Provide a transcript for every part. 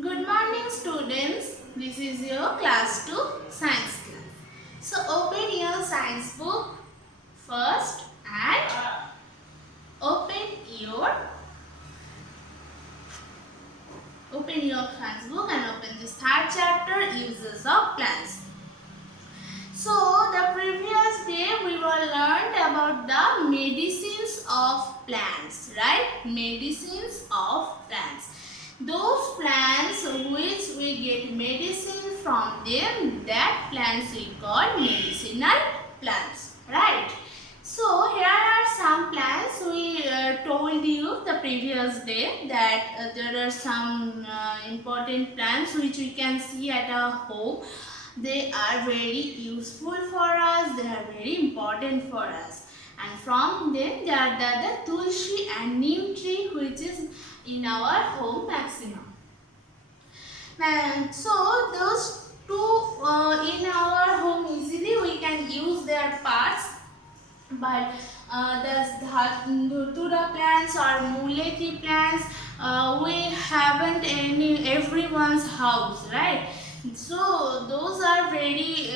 Good morning students. This is your class 2 science class. So open your science book first and open your science book and open this third chapter, uses of plants. So the previous day we were learned about the medicines of plants, right? Medicines of plants. Those plants which we get medicine from them, that plants we call medicinal plants, right? So here are some plants we told you the previous day that there are some important plants which we can see at our home. They are very useful for us, they are very important for us. And from them there are the tulsi and neem tree which is in our home maximum. And so those two in our home easily we can use their parts, but the dhatura plants or mulethi plants we haven't any everyone's house, right? So those are very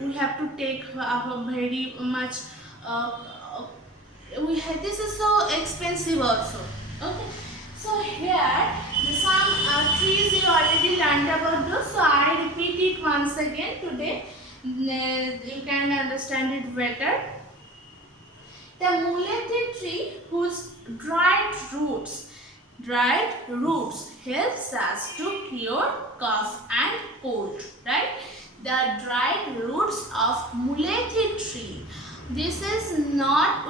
we have to take very much this is so expensive also. Okay, so here some trees you already learned about those, so I repeat it once again today. You can understand it better. The mulethi tree whose dried roots helps us to cure cough and cold, right? The dried roots of mulethi tree. This is not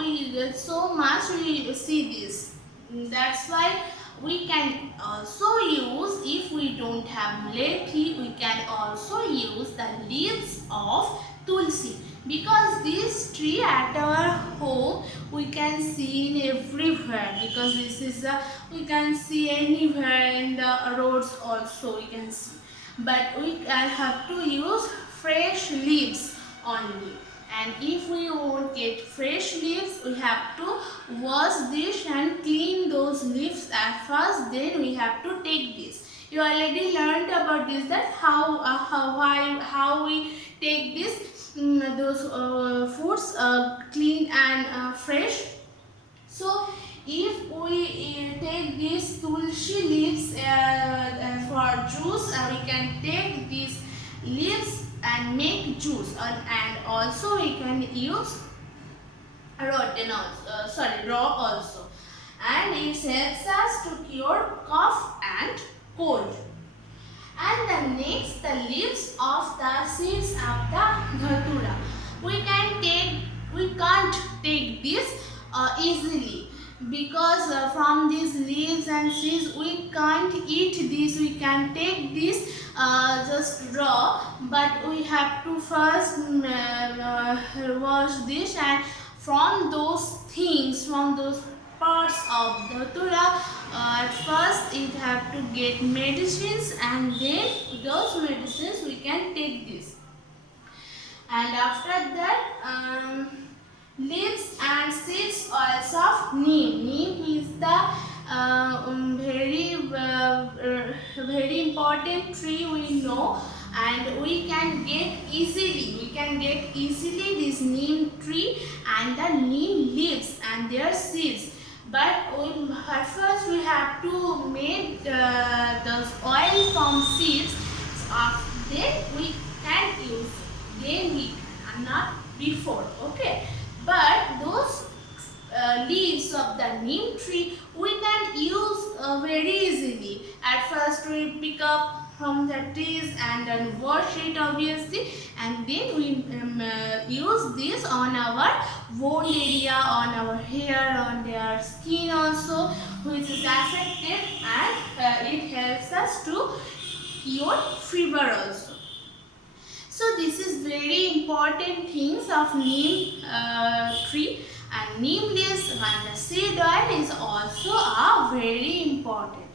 so much we see this. That's why we can also use, if we don't have mulethi, we can also use the leaves of tulsi, because this tree at our home we can see in everywhere, because this is we can see anywhere in the roads also we can see, but we have to use fresh leaves only. And if we won't get fresh leaves, we have to wash this and clean those leaves at first, then we have to take this. You already learned about this, that how we take this those foods clean and fresh. So if we take these tulsi leaves for juice, we can take these leaves and make juice, and also we can use raw also, and it helps us to cure cough and cold. And the next, the leaves of the seeds of the dhatura. We can't take this easily, because from these leaves and seeds we can't eat this. We can take this just raw, but we have to first wash this, and from those things, from those parts of the dhatura, at first it have to get medicines, and then those medicines we can take this. And after that leaves and seeds also of neem. Neem is the very important tree we know, and we can get easily this neem tree and the neem leaves and their seeds. But at first we have to make those oil from seeds, then we can use it. Then we can, not before. Okay, but those leaves of the neem tree we can use very easily. At first we pick up from the trees and then wash it obviously, and then we use this on our wound area, on our hair, on their skin also, which is affected, and it helps us to cure fever also. So this is very important things of neem tree, and neem leaves and the seed oil is also very important.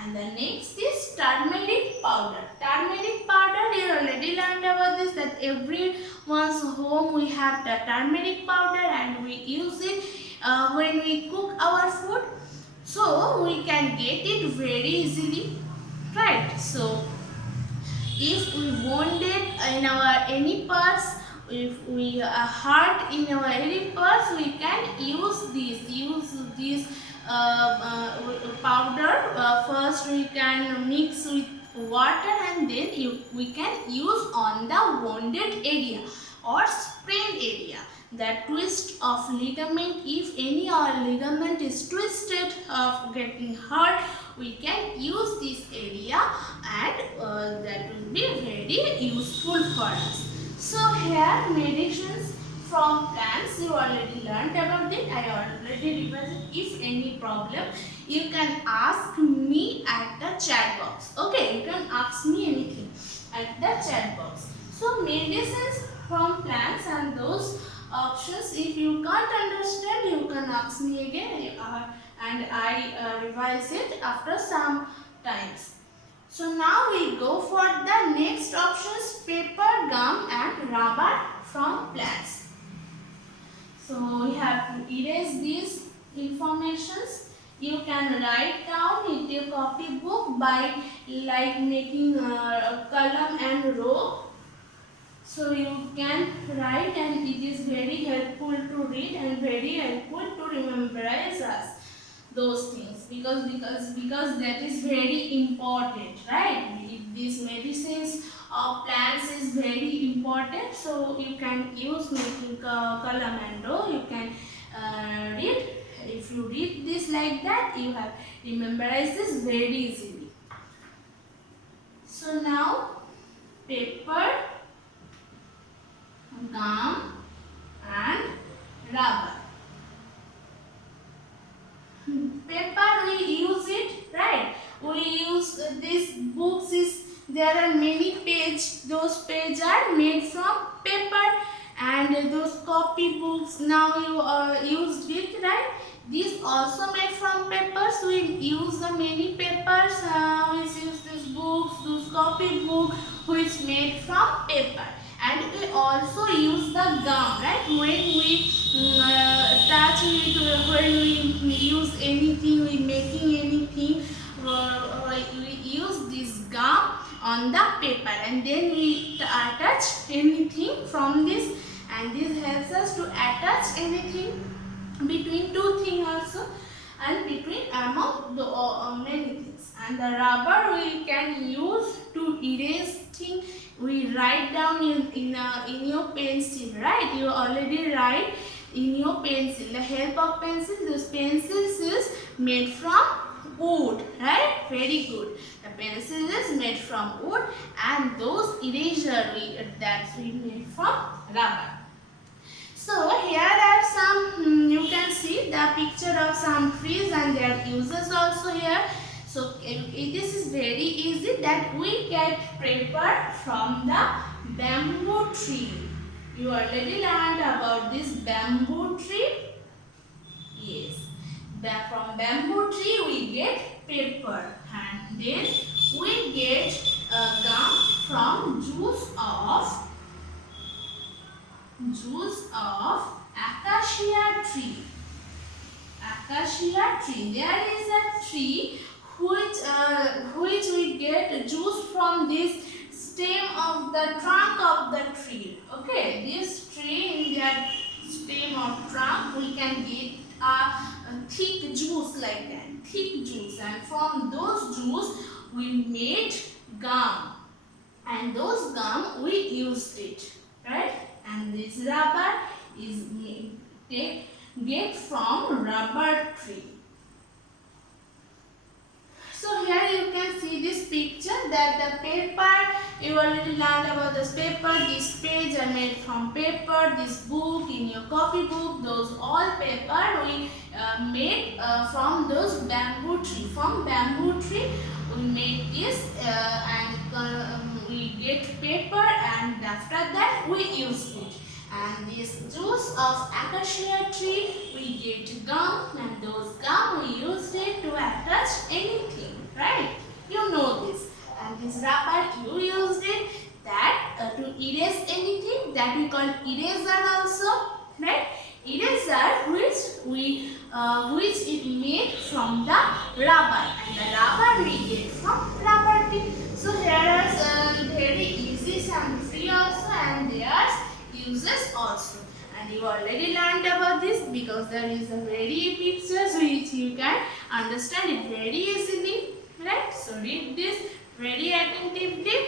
And the next is turmeric powder. Turmeric powder, you already learned about this, that everyone's home we have the turmeric powder, and we use it when we cook our food. So we can get it very easily. right? So if we wounded in our any parts, if we are hurt in our any parts, we can use this powder. First we can mix with water, and then we can use on the wounded area or sprained area. The twist of ligament, if any ligament is twisted of getting hurt, we can use this area, and that will be very useful for us. So here medicines from plants, you already learned about it. I already revised. If any problem, you can ask me at the chat box. Okay, you can ask me anything at the chat box. So medicines from plants and those options, if you can't understand, you can ask me again, and I revise it after some times. So now we go for the next options, paper, gum and rubber from plants. So we have to erase these informations. You can write down in your copybook by like making a column and row. So you can write, and it is very helpful to read and very helpful to memorize us those things, because that is very important, right? These medicines of plants is very important. So you can use making column and row. You can read. If you read this like that, you have memorized this very easily. So now paper, gum and rubber. Paper, we use it, right? We use these books. There are many pages. Those pages are made from paper, and those copy books now you used it, right? These also made from papers. We use the many papers. We use these books, those copy book, which made from paper. And we also use the gum, right? When we touch it, when we use anything, we making anything, we use this gum on the paper, and then we attach anything from this, and this helps us to attach anything between two things also, and between among the many things. And the rubber we can use to erase things. We write down in your pencil, right? You already write in your pencil. The help of pencil, those pencils is made from wood, right? Very good. The pencil is made from wood, and those eraser that's made from rubber. So here are some, you can see the picture of some trees and their uses also here. So this is very easy, that we get paper from the bamboo tree. You already learned about this bamboo tree. Yes. From bamboo tree we get paper, and then we get gum from juice of acacia tree. Acacia tree. There is a tree which we get juice from this stem of the trunk of the tree. Okay, this tree, in that stem of trunk, we can get a thick juice like that, thick juice, and from those juice we made gum, and those gum we used it, right? And this rubber is get from rubber tree. So here you can see this picture, that the paper, you already learned about this paper. This page are made from paper. This book in your copy book, those all paper we made from those bamboo tree. From bamboo tree we made this and we get paper, and after that we use it. And this juice of acacia tree we get gum, and those gum we used it to attach anything, right? You know this. And this rubber you used it that to erase anything, that we call eraser also, right? Eraser which is made from the rubber, and the rubber we get from rubber there is a very pictures which you can understand it very easily, right? So read this very attentively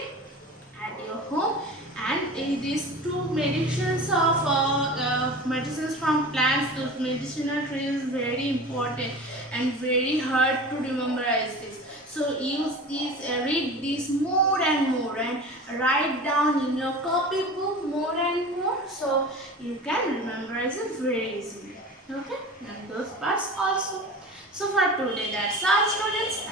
at your home. And these two medicines of medicines from plants, those medicinal trees, is very important and very hard to memorize this. So use these, read this more and more, and write down in your copybook more and more, so you can memorize it very easily. Okay, and those parts also. So for today, that's all, students.